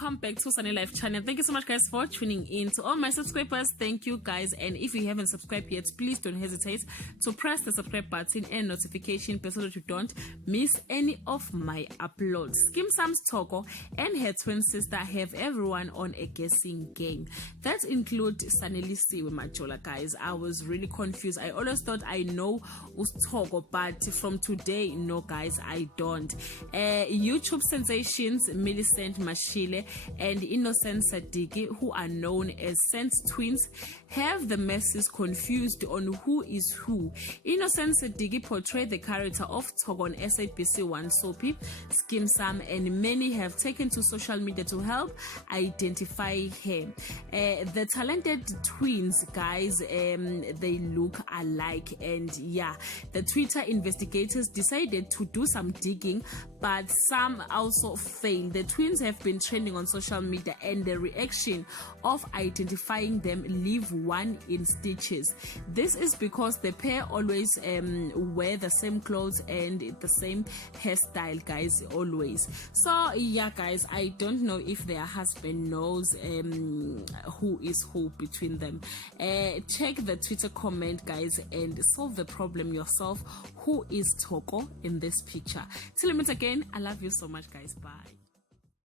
welcome back to Sunny Life channel. Thank you so much guys for tuning in. To all my subscribers, thank you guys, and if you haven't subscribed yet, please don't hesitate to press the subscribe button and notification bell so that you don't miss any of my uploads. Skeem, Saam's STHOKO and her twin sister have everyone on a guessing game that include Sanelisiwe Majola. Guys, I was really confused. I always thought I know STHOKO, but from today, no guys, I don't. YouTube sensations Millicent Mashile and Innocent Sadiki, who are known as Sense twins, have the masses confused on who is who. Innocent Sadiki portrayed the character of STHOKO on SABC1 soapy Skeem, Saam, and many have taken to social media to help identify her. The talented twins, guys, they look alike, and yeah, the Twitter investigators decided to do some digging, but some also failed. The twins have been trending on social media, and the reaction of identifying them leave one in stitches. This is because the pair always wear the same clothes and the same hairstyle, guys, always. So yeah guys, I don't know if their husband knows who is who between them. Check the Twitter comment, guys, and solve the problem yourself. Who is STHOKO in this picture? Till we meet again, I love you so much guys. Bye.